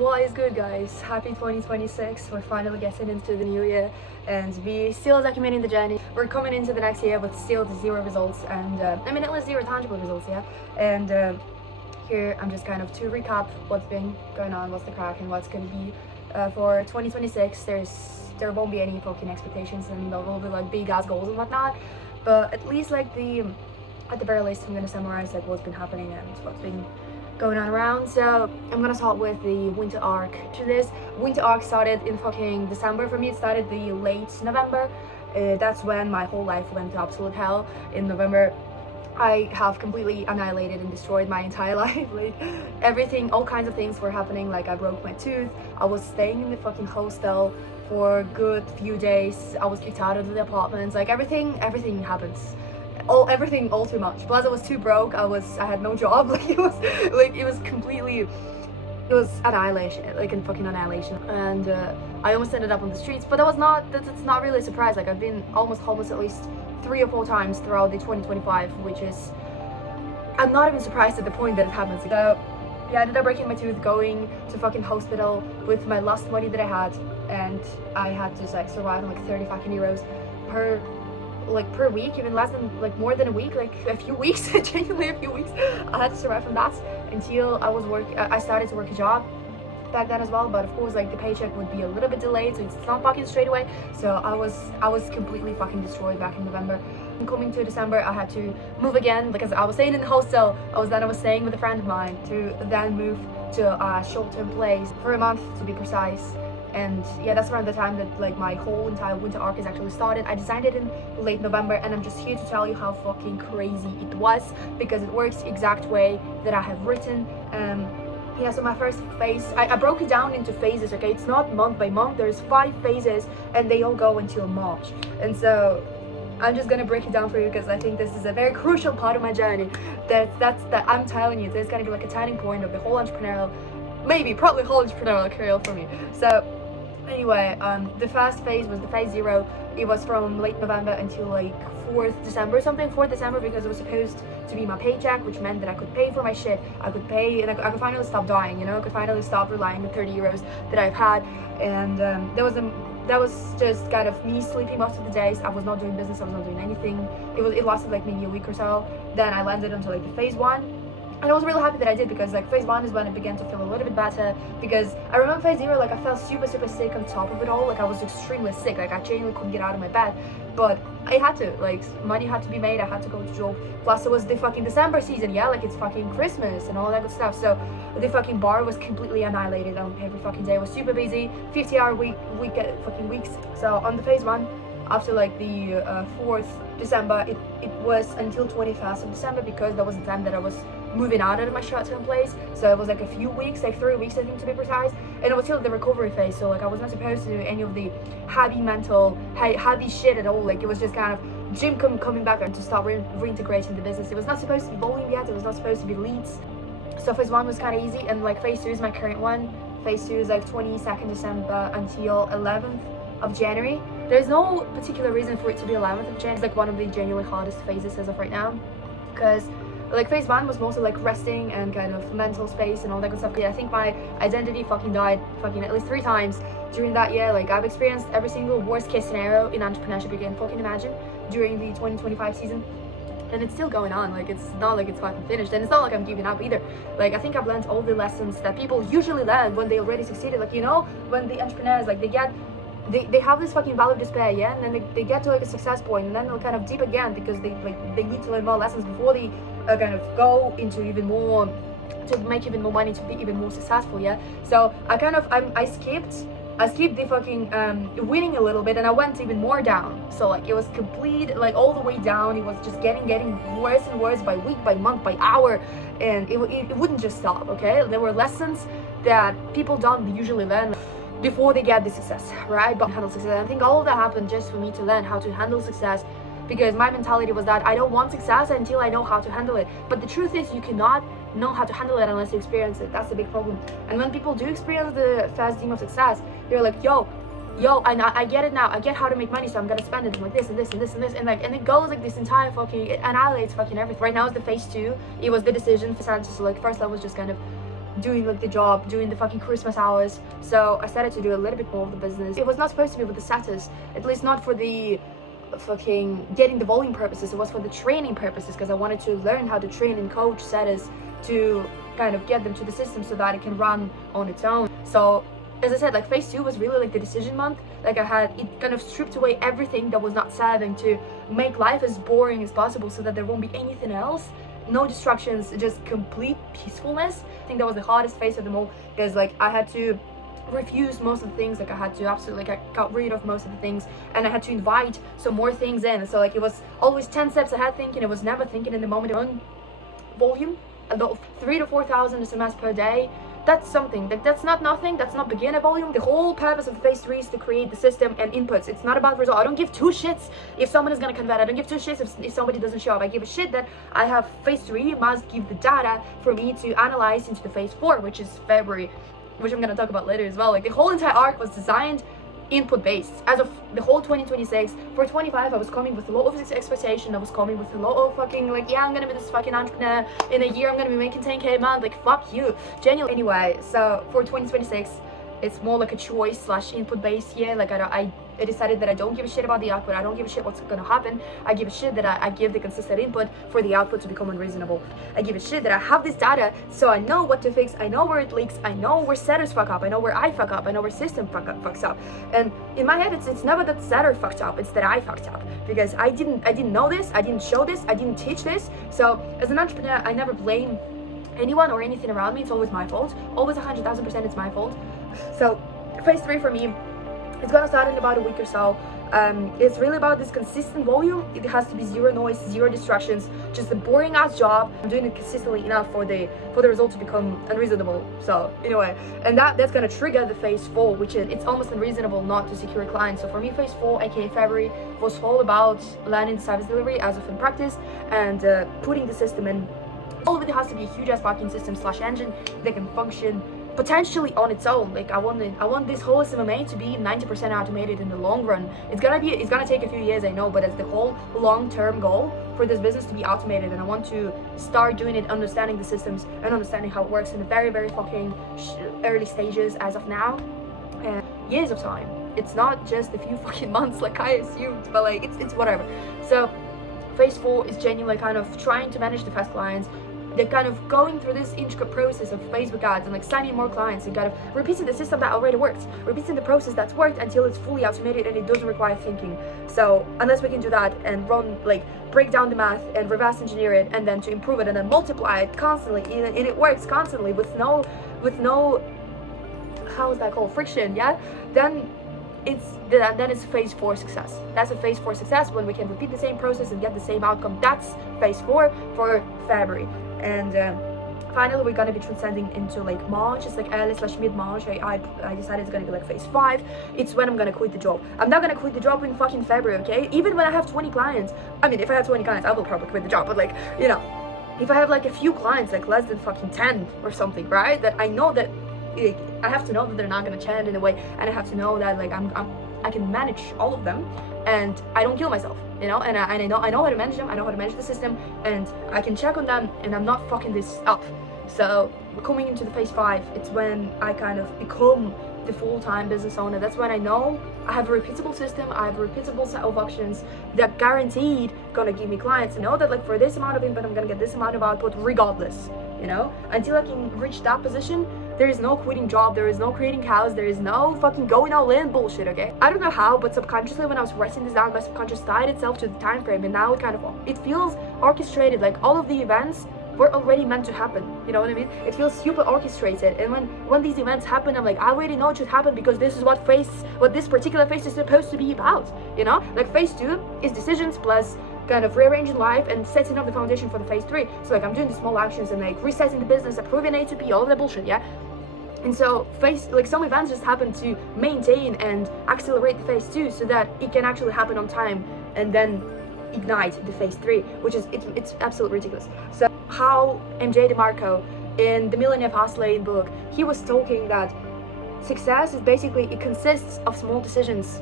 What is good, guys? Happy 2026. We're finally getting into the new year and we still documenting the journey. We're coming into the next year with still the zero results and I mean at least zero tangible results, yeah. And here I'm just kind of to recap what's been going on, what's the crack, and what's going to be for 2026. There won't be any fucking expectations and there will be like big ass goals and whatnot, but at least like at the very least I'm going to summarize like what's been happening and what's been going on around. So I'm gonna start with the winter arc. To this winter arc started in fucking December. For me it started the late November. That's when my whole life went to absolute hell. In November I have completely annihilated and destroyed my entire life. Like everything, all kinds of things were happening. Like I broke my tooth, I was staying in the fucking hostel for a good few days, I was kicked out of the apartments. Like everything happens, everything all too much. Plus I was too broke, I had no job. Like it was completely, it was annihilation, like in fucking annihilation. And I almost ended up on the streets, but that's not really a surprise. Like I've been almost homeless at least 3 or 4 times throughout the 2025, which is, I'm not even surprised at the point that it happens. So yeah, I ended up breaking my tooth, going to fucking hospital with my last money that I had, and I had to like survive on like 30 fucking euros per week, even less than, like more than a week, like a few weeks, genuinely a few weeks. I had to survive from that until I started to work a job back then as well, but of course like the paycheck would be a little bit delayed, so it's not fucking straight away. So I was completely fucking destroyed back in November. And coming to December I had to move again because I was staying in the hostel. I was staying with a friend of mine to then move to a short-term place for a month to be precise. And yeah, that's around the time that like my whole entire winter arc is actually started. I designed it in late November and I'm just here to tell you how fucking crazy it was, because it works the exact way that I have written. Yeah, so my first phase, I broke it down into phases, okay? It's not month by month, there's 5 phases and they all go until March. And so I'm just gonna break it down for you because I think this is a very crucial part of my journey. That I'm telling you, there's gonna be like a turning point of the whole entrepreneurial, probably whole entrepreneurial career for me. So anyway, the first phase was the phase 0. It was from late November until like 4th December, because it was supposed to be my paycheck, which meant that I could pay for my shit, I could pay, and I could finally stop dying, you know, I could finally stop relying on 30 euros that I've had. And that was just kind of me sleeping most of the days. I was not doing business, I was not doing anything. It lasted like maybe a week or so. Then I landed onto like the phase 1. And I was really happy that I did, because like phase 1 is when it began to feel a little bit better, because I remember phase 0, like I felt super sick on top of it all. Like I was extremely sick, like I genuinely couldn't get out of my bed, but I had to, like money had to be made, I had to go to job. Plus it was the fucking December season, yeah, like it's fucking Christmas and all that good stuff. So the fucking bar was completely annihilated on every fucking day. I was super busy, 50-hour fucking weeks. So on the phase 1, after like the 4th December, it was until 21st of December, because that was the time that I was moving out of my short-term place. So it was like a few weeks, like 3 weeks I think to be precise, and it was still the recovery phase. So like I was not supposed to do any of the heavy shit at all. Like it was just kind of gym coming back and to start reintegrating the business. It was not supposed to be volume yet, it was not supposed to be leads. So phase 1 was kind of easy, and like phase 2 is my current one. Phase 2 is like 22nd December until 11th of January. There's no particular reason for it to be 11th of January. It's like one of the genuinely hardest phases as of right now, because like phase 1 was mostly like resting and kind of mental space and all that good stuff. Yeah, I think my identity fucking died at least 3 times during that year. Like I've experienced every single worst case scenario in entrepreneurship you can fucking imagine during the 2025 season, and it's still going on. Like it's not like it's fucking finished, and it's not like I'm giving up either. Like I think I've learned all the lessons that people usually learn when they already succeeded. Like, you know, when the entrepreneurs like they have this fucking value of despair, yeah, and then they get to like a success point, and then they'll kind of deep again because they need to learn more lessons before they kind of go into even more, to make even more money, to be even more successful, yeah. So I skipped the fucking winning a little bit, and I went even more down. So like it was complete, like all the way down. It was just getting worse and worse by week, by month, by hour, and it wouldn't just stop. Okay, there were lessons that people don't usually learn before they get the success, right? But handle success. I think all of that happened just for me to learn how to handle success, because my mentality was that I don't want success until I know how to handle it. But the truth is, you cannot know how to handle it unless you experience it. That's the big problem. And when people do experience the first dream of success, they're like, yo, I get it now. I get how to make money, so I'm gonna spend it like this and this and this and this, and it goes like this entire fucking, it annihilates fucking everything. Right now is the phase 2. It was the decision for Santa. So like first I was just kind of doing like the job, doing the fucking Christmas hours. So I started to do a little bit more of the business. It was not supposed to be with the status, at least not for the fucking getting the volume purposes. It was for the training purposes, because I wanted to learn how to train and coach setters to kind of get them to the system so that it can run on its own. So as I said, like phase 2 was really like the decision month. Like it kind of stripped away everything that was not serving to make life as boring as possible so that there won't be anything else. No distractions, just complete peacefulness. I think that was the hardest phase of them all, because like I had to refuse most of the things. Like I had to absolutely, like I got rid of most of the things, and I had to invite some more things in. So like it was always 10 steps ahead thinking. It was never thinking in the moment. On volume, a lot of 3,000 to 4,000 SMS per day. That's something. Like that's not nothing. That's not beginner volume. The whole purpose of phase 3 is to create the system and inputs. It's not about result. I don't give two shits if someone is gonna convert. I don't give two shits if somebody doesn't show up. I give a shit that I have phase 3 must give the data for me to analyze into the phase 4, which is February, which I'm gonna talk about later as well. Like the whole entire arc was designed input based. As of the whole 2026, for 25 I was coming with a lot of expectation. I was coming with a lot of fucking like, yeah, I'm gonna be this fucking entrepreneur. In a year I'm gonna be making 10k a month. Like fuck you, genuinely. Anyway, so for 2026 it's more like a choice slash input based year. Like I decided that I don't give a shit about the output. I don't give a shit what's gonna happen. I give a shit that I give the consistent input for the output to become unreasonable. I give a shit that I have this data so I know what to fix. I know where it leaks. I know where setters fuck up. I know where I fuck up. I know where system fucks up. And in my head it's never that setter fucked up, it's that I fucked up, because I didn't know this, I didn't show this, I didn't teach this. So as an entrepreneur I never blame anyone or anything around me. It's always my fault. Always 100,000% it's my fault. So phase 3 for me, it's gonna start in about a week or so. It's really about this consistent volume. It has to be zero noise, zero distractions, just a boring ass job. I'm doing it consistently enough for the result to become unreasonable. So anyway, and that's gonna trigger the phase 4, which is it's almost unreasonable not to secure clients. So for me, phase 4, aka February, was all about learning the service delivery as of in practice and putting the system in. All of it has to be a huge ass fucking system slash engine that can function potentially on its own. Like I want this whole SMMA to be 90% automated in the long run. It's gonna take a few years, I know, but it's the whole long-term goal for this business to be automated, and I want to start doing it, understanding the systems and understanding how it works in the very fucking early stages as of now, and years of time. It's not just a few fucking months like I assumed, but like it's whatever. So phase 4 is genuinely kind of trying to manage the first clients. They're kind of going through this intricate process of Facebook ads and like signing more clients and kind of repeating the system that already works, repeating the process that's worked until it's fully automated and it doesn't require thinking. So unless we can do that and break down the math and reverse engineer it, and then to improve it and then multiply it constantly, and it works constantly with no how is that called, friction, yeah, then it's phase 4 success. That's a phase 4 success when we can repeat the same process and get the same outcome. That's phase 4 for February. And finally we're gonna be transcending into like March. It's like early / mid-March. I decided it's gonna be like phase 5. It's when I'm gonna quit the job. I'm not gonna quit the job in fucking February, okay? Even when I have 20 clients. I mean, if I have 20 clients I will probably quit the job, but like, you know, if I have like a few clients, like less than fucking 10 or something, right, that I know that I have to know that they're not gonna change in a way, and I have to know that like I can manage all of them and I don't kill myself, you know, and I know how to manage them. I know how to manage the system, and I can check on them, and I'm not fucking this up. So coming into the phase 5, it's when I kind of become the full-time business owner. That's when I know I have a repeatable system, I have a repeatable set of actions that guaranteed gonna give me clients. I know that like for this amount of input I'm gonna get this amount of output regardless, you know. Until I can reach that position, there is no quitting job, there is no creating cows, there is no fucking going all in bullshit, okay? I don't know how, but subconsciously when I was writing this down, my subconscious tied itself to the time frame, and now it feels orchestrated. Like all of the events were already meant to happen, you know what I mean? It feels super orchestrated, and when these events happen, I'm like, I already know it should happen because this is what this particular phase is supposed to be about, you know? Like phase 2 is decisions plus kind of rearranging life and setting up the foundation for the phase 3. So like I'm doing the small actions and like resetting the business, approving A to P, all of that bullshit, yeah? And so some events just happen to maintain and accelerate the phase 2 so that it can actually happen on time and then ignite the phase 3, which is it's absolutely ridiculous. So how MJ DeMarco in the Millionaire Fastlane book, he was talking that success is basically, it consists of small decisions.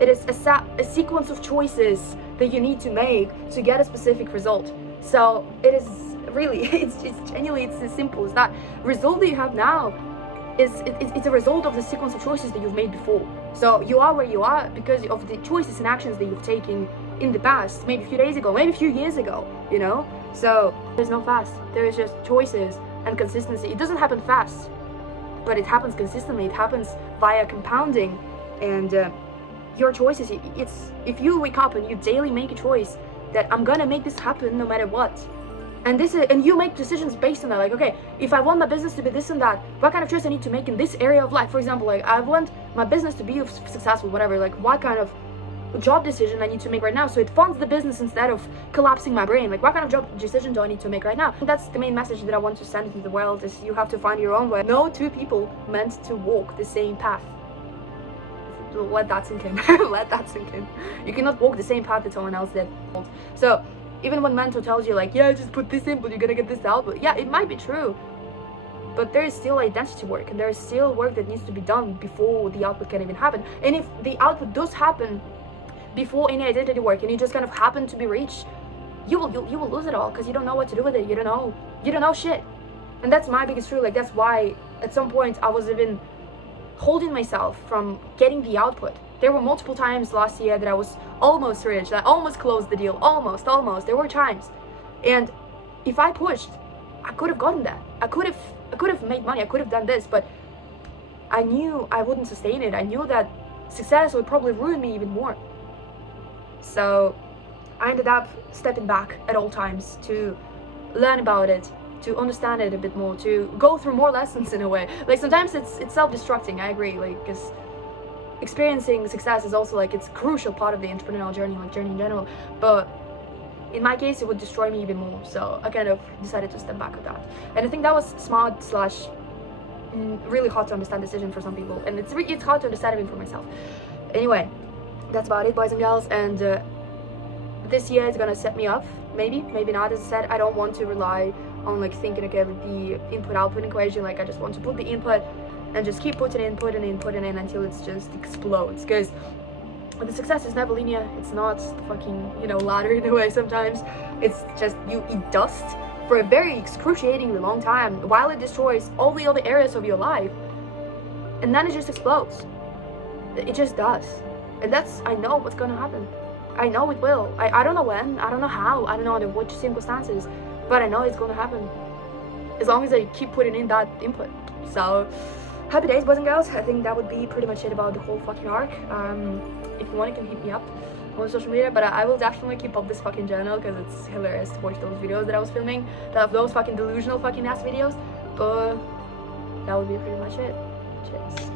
It is a sequence of choices that you need to make to get a specific result. So it is really. It's genuinely, it's as simple as that. Result that you have now it's a result of the sequence of choices that you've made before. So you are where you are because of the choices and actions that you've taken in the past, maybe a few days ago, maybe a few years ago, you know? So there's no fast. There is just choices and consistency. It doesn't happen fast, but it happens consistently. It happens via compounding, and your choices, it's if you wake up and you daily make a choice that I'm gonna make this happen no matter what. And you make decisions based on that, like, okay, if I want my business to be this and that, what kind of choice I need to make in this area of life? For example, like, I want my business to be successful, whatever, like, what kind of job decision I need to make right now so it funds the business instead of collapsing my brain? Like, what kind of job decision do I need to make right now? That's the main message that I want to send into the world, is you have to find your own way. No two people meant to walk the same path. Let that sink in. Let that sink in. You cannot walk the same path that someone else did. So even when mentor tells you, like, yeah, just put this in but you're gonna get this output, yeah, it might be true, but there is still identity work, and there is still work that needs to be done before the output can even happen. And if the output does happen before any identity work, and you just kind of happen to be reached, you will lose it all, because you don't know what to do with it. You don't know shit. And that's my biggest truth. Like, that's why at some point I was even holding myself from getting the output. There were multiple times last year that I was almost rich, I almost closed the deal, almost. There were times, and if I pushed, I could have gotten that. I could have made money. I could have done this, but I knew I wouldn't sustain it. I knew that success would probably ruin me even more. So I ended up stepping back at all times to learn about it, to understand it a bit more, to go through more lessons in a way. Like, sometimes it's self-destructing, I agree, like, because experiencing success is also, like, it's a crucial part of the entrepreneurial journey, like journey in general, but in my case it would destroy me even more. So I kind of decided to step back with that, and I think that was smart slash really hard to understand decision for some people, and it's hard to understand even for myself. Anyway, that's about it, boys and girls, and this year is gonna set me up, maybe not. As I said, I don't want to rely on, like, thinking, okay, like the input-output equation. Like, I just want to put the input and just keep putting in until it just explodes, because the success is never linear. It's not fucking, you know, ladder in a way. Sometimes it's just you eat dust for a very excruciatingly long time while it destroys all the other areas of your life, and then it just explodes. It just does. And that's, I know what's gonna happen. I know it will. I don't know when, I don't know how, I don't know under which circumstances, but I know it's gonna happen as long as I keep putting in that input. So happy days, boys and girls. I think that would be pretty much it about the whole fucking arc. If you want, you can hit me up on social media, but I will definitely keep up this fucking journal, because it's hilarious to watch those videos that I was filming, those fucking delusional fucking ass videos. But that would be pretty much it. Cheers.